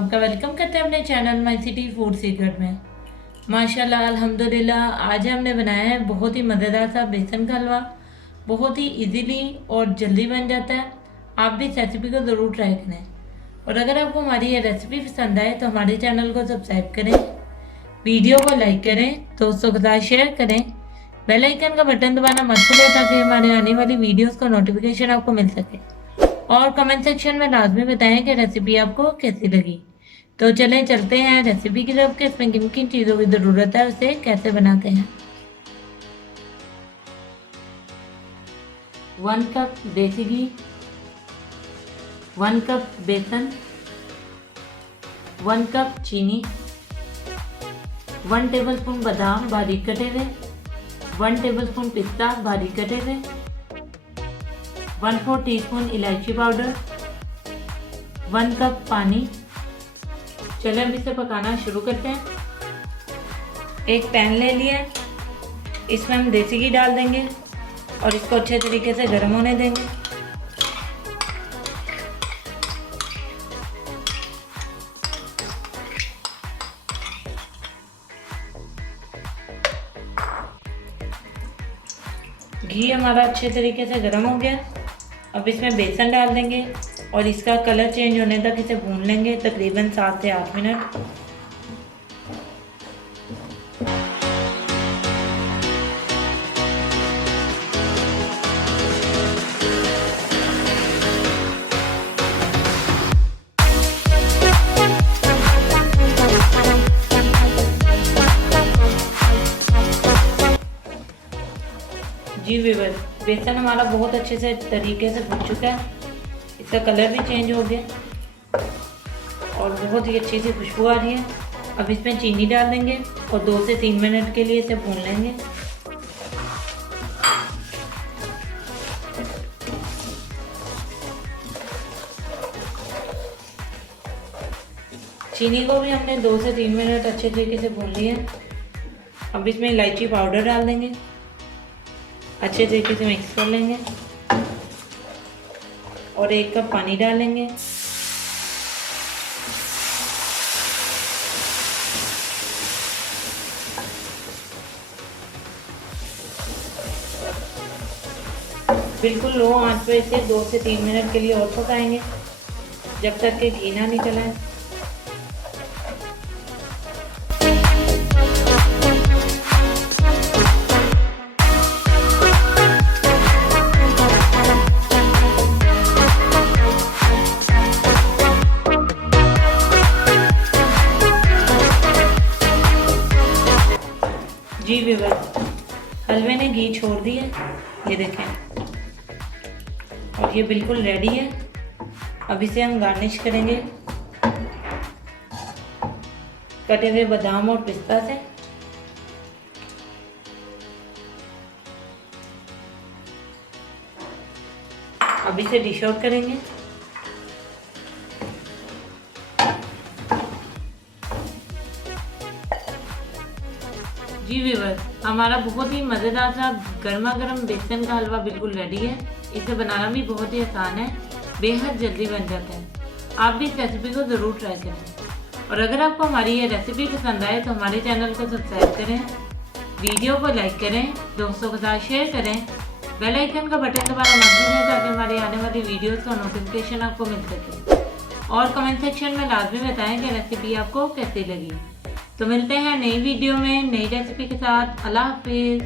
आपका वेलकम करते हैं अपने channel my city food secret में। माशाल्लाह अल्हम्दुलिल्लाह आज हमने बनाया है बहुत ही मज़ेदार सा बेसन का हलवा। बहुत ही इजीली और जल्दी बन जाता है। आप भी इस रेसिपी को ज़रूर ट्राई करें। और अगर आपको हमारी ये रेसिपी पसंद आए तो हमारे चैनल को सब्सक्राइब करें, वीडियो को लाइक करें, दोस्तों के साथ शेयर करें, बेल आइकन का बटन दबाना मत भूलें ताकि हमारे आने वाली वीडियोज़ का नोटिफिकेशन आपको मिल सके। और कमेंट सेक्शन में लाजमी बताएं कि रेसिपी आपको कैसी लगी। तो चलें चलते हैं रेसिपी की तरफ कि इसमें किन किन चीज़ों की ज़रूरत है, उसे कैसे बनाते हैं। 1 कप देसी घी, 1 कप बेसन, 1 कप चीनी, 1 टेबलस्पून बादाम बारीक कटे हुए, 1 टेबलस्पून पिस्ता बारीक कटे हुए, 1/4 टीस्पून इलायची पाउडर, 1 कप पानी। चलिए अब इसे पकाना शुरू करते हैं। एक पैन ले लिया, इसमें हम देसी घी डाल देंगे और इसको अच्छे तरीके से गर्म होने देंगे। घी हमारा अच्छे तरीके से गर्म हो गया। अब इसमें बेसन डाल देंगे और इसका कलर चेंज होने तक इसे भून लेंगे तकरीबन 7 से 8 मिनट। जी व्यूअर्स, बेसन हमारा बहुत अच्छे से तरीके से भुन चुका है। इसका कलर भी चेंज हो गया और बहुत ही अच्छी सी खुशबू आ रही है। अब इसमें चीनी डाल देंगे और 2 से 3 मिनट के लिए इसे भून लेंगे। चीनी को भी हमने 2 से 3 मिनट अच्छे तरीके से भून लिया। अब इसमें इलायची पाउडर डाल देंगे, अच्छे तरीके से मिक्स कर लेंगे और 1 कप पानी डालेंगे। बिल्कुल लो आंच पे इसे 2 से 3 मिनट के लिए और पकाएंगे जब तक कि घी ना निकल आए। जी व्यूअर्स, हलवे ने घी छोड़ दिया, ये देखें, और ये बिल्कुल रेडी है। अब इसे हम गार्निश करेंगे कटे हुए बादाम और पिस्ता से। अब इसे डिश आउट करेंगे। जी व्यूअर्स, हमारा बहुत ही मज़ेदार सा गर्मा गर्म बेसन का हलवा बिल्कुल रेडी है। इसे बनाना भी बहुत ही आसान है, बेहद जल्दी बन जाता है। आप भी इस रेसिपी को ज़रूर ट्राई करें। और अगर आपको हमारी ये रेसिपी पसंद आए तो हमारे चैनल को सब्सक्राइब करें, वीडियो को लाइक करें, दोस्तों के साथ शेयर करें, बेल आइकन का बटन दबाना मत भूलें ताकि हमारे आने वाली वीडियोज़ का नोटिफिकेशन आपको मिल सके। और कमेंट सेक्शन में लाजमी बताएं कि रेसिपी आपको कैसी लगी। तो मिलते हैं नई वीडियो में नई रेसिपी के साथ। अल्लाह हाफिज़।